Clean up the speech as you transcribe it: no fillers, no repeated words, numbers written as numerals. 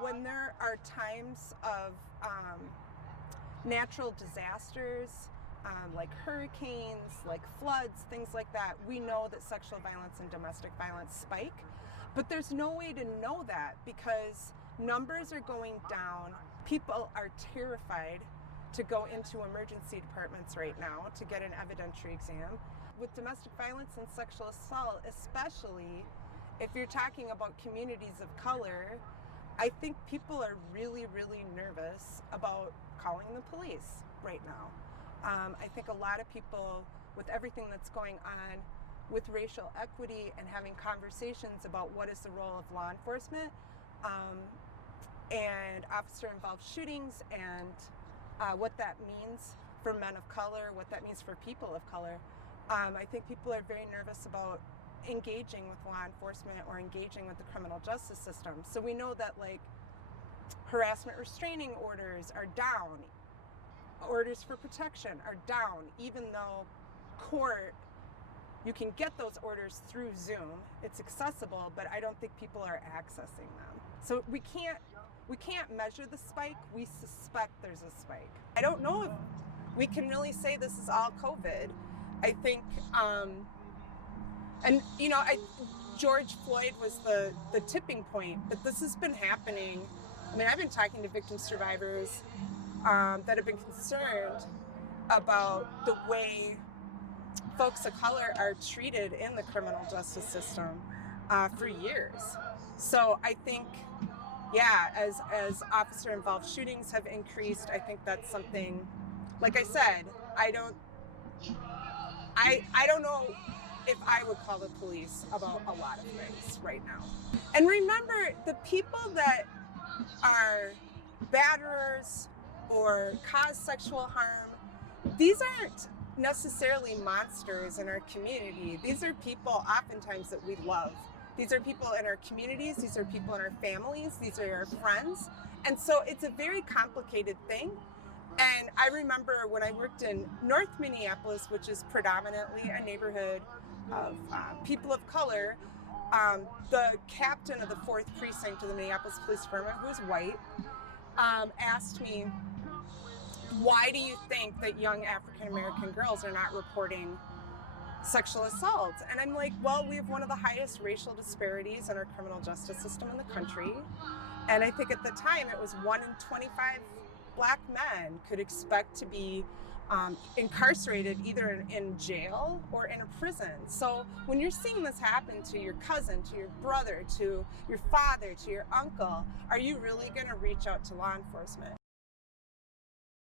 when there are times of natural disasters, like hurricanes, like floods, things like that, we know that sexual violence and domestic violence spike. But there's no way to know that because numbers are going down. People are terrified to go into emergency departments right now to get an evidentiary exam. With domestic violence and sexual assault, especially if you're talking about communities of color, I think people are really, really nervous about calling the police right now. I think a lot of people, with everything that's going on with racial equity and having conversations about what is the role of law enforcement and officer-involved shootings and what that means for men of color, what that means for people of color, I think people are very nervous about engaging with law enforcement or engaging with the criminal justice system. So we know that like harassment restraining orders are down, orders for protection are down, even though court, you can get those orders through Zoom. It's accessible, but I don't think people are accessing them. So we can't measure the spike. We suspect there's a spike. I don't know if we can really say this is all COVID. I think, and you know, George Floyd was the tipping point, but this has been happening. I mean, I've been talking to victim survivors that have been concerned about the way folks of color are treated in the criminal justice system for years. So I think, yeah, as officer-involved shootings have increased, I think that's something, like I said, I don't know if I would call the police about a lot of things right now. And remember, the people that are batterers or cause sexual harm, these aren't necessarily monsters in our community. These are people oftentimes that we love. These are people in our communities, these are people in our families, these are our friends. And so it's a very complicated thing. And I remember when I worked in North Minneapolis, which is predominantly a neighborhood of people of color, the captain of the 4th precinct of the Minneapolis Police Department, who was white, asked me, why do you think that young African-American girls are not reporting sexual assault? And I'm like, well, we have one of the highest racial disparities in our criminal justice system in the country. And I think at the time it was 1 in 25 Black men could expect to be incarcerated either in jail or in a prison. So when you're seeing this happen to your cousin, to your brother, to your father, to your uncle, are you really going to reach out to law enforcement?